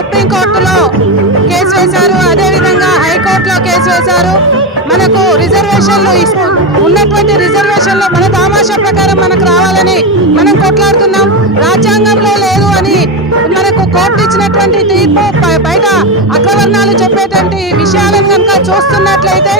సుప్రీంకోర్టులో కేసు వేశారు, అదేవిధంగా హైకోర్టులో కేసు వేశారు. మనకు రిజర్వేషన్లు ఉన్నటువంటి రిజర్వేషన్లో మన తమాషా ప్రకారం మనకు రావాలని మనం కొట్లాడుతున్నాం. రాజ్యాంగంలో లేదు అని మనకు కోర్టు ఇచ్చినటువంటి తీర్పు బయట అగ్రవర్ణాలు చెప్పేటువంటి విషయాలను కనుక చూస్తున్నట్లయితే